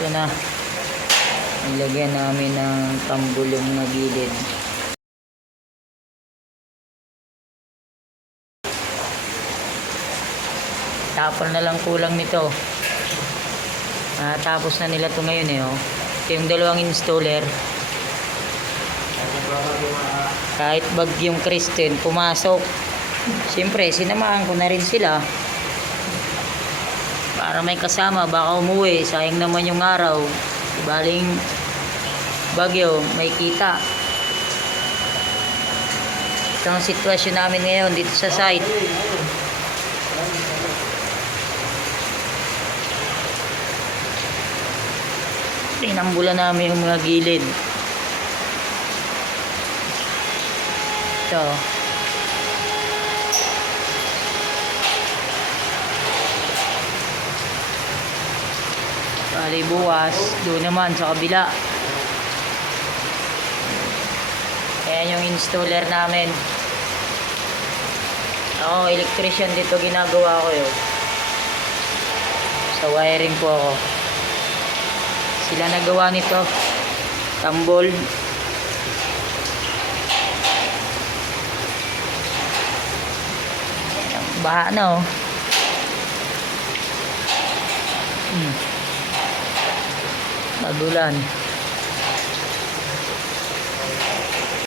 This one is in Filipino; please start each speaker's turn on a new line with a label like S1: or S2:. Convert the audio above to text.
S1: Ito na. Ilagyan namin ng tambulong na gilid. Tapon na lang kulang nito. Ah, tapos na nila to ngayon eh. Oh. Ito yung dalawang installer. Kahit bagyong Kristen, pumasok. Siyempre, sinamahan ko na rin sila. Para may kasama, baka umuwi. Sayang naman yung araw. Baling bagyo, may kita. Ito ang sitwasyon namin ngayon dito sa site. Tinambulan namin yung mga gilid. Ito. Bali bukas, doon naman sa kabila. Ayan yung installer namin. Ako, electrician dito ginagawa ko yun. Sa wiring po ako. Sila nagawa nito. Tambol. Baha na oh. Hmm. Magulan.